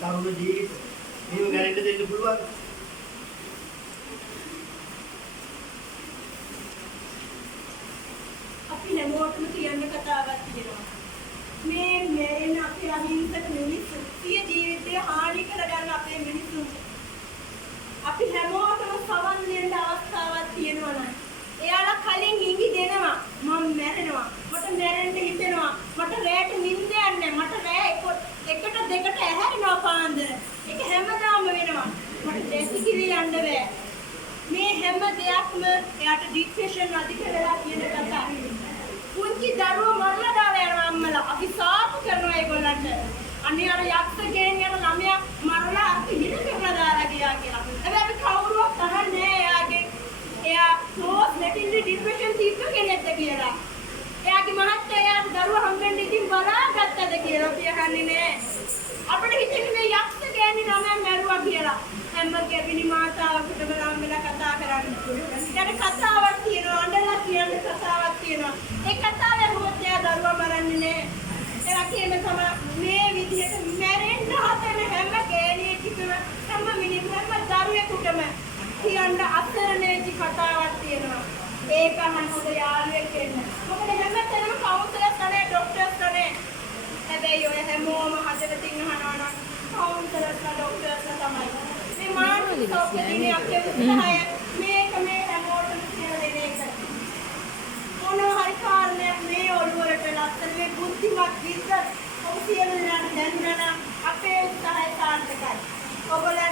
තරුණ ජීවිත මේව ගැරෙන්න දෙන්න පුළුවන්. අපි හැමෝටම කියන්න කතාවක් තියෙනවා. මේ මෙරෙන අපේ අහිංසක මිනිස්සු සිය ජීවිතය හානි කරගන්න අපේ මිනිස්සුන්ට. අපි හැමෝටම සවන් දෙන්න අවස්ථාවක් තියෙනවා නම් එයාලා කලින් ඉඟි දෙනවා මම මැරෙනවා මට මැරෙන්න හිතෙනවා මට රැට නිින්ද යන්නේ මට රැ එකට දෙකට ඇහැරෙනවා පාන්දර ඒක හැමදාම වෙනවා මට දෙසිකිලි යන්න බෑ මේ හැම දෙයක්ම එයාට ડિප්‍රෙෂන් අධික වෙලා කියන කතා. පුංචි දරුවෝ මරලා දාලා යනවා අම්මලා අවිසාප කරනවා ඒගොල්ලන්ට. අනේ අර යක්ෂ ගේන් යන ළමයා මරලා හිර කරලා දාලා ගියා කියලා. හැබැයි අපි කවුරුවත් අහන්නේ එයාගේ එයා නෝස් නැටින්දි ડિප්‍රෙෂන් තීත්ව කෙනෙක්ද කියලා. එයාගේ මහත්තයා එයාට දරුවා හම්බෙන්න ඉතින් බලාගත්තද කියලා අපි අහන්නේ නෑ. අපිට හිතෙන්නේ මේ යක්ෂ ගේන් ළමයා මැරුවා කියලා. හැම ගැබිනි මාතාවකටම නම් වෙලා කතා කරන්නේ. ඊට කතාවක් තියෙනවා අඬලා කියන කතාවක් තියෙනවා. ඒ කතාවේ හොත් එයා දරුවා මරන්නේ නෑ. ඒවා කියන තමයි මේ විදිහට මැරෙන්න හදන හැම ගෑණියෙකුටම හැම මිනිහෙකුටම දරුවෙකුටම කියන්න අසරණේජි කතාවක් තියෙනවා. ඒක අහන්න හොඳ යාළුවෙක් වෙන්න. මොකද හැමතැනම කවුන්සලර්ස් අනේ ડોක්ටර්ස් අනේ. හැබැයි ඔය හැමෝම හදලා තින් අහනවා නම් කවුන්සලර්ස්ලා ડોක්ටර්ස්ලා තමයි. මේ මානසික සෞඛ්‍යයේ අපේ උත්සාහය මේක මේ හැමෝටම කියලා දෙන එක. මොනවා හරි කාරණයක් මේ ඔළුවරට ලස්සන මේ බුද්ධිමත් විද්වත් ඔබ සියලු දෙනාට දැනුණා නම් අපේ උත්සාහය සාර්ථකයි. ඔබලා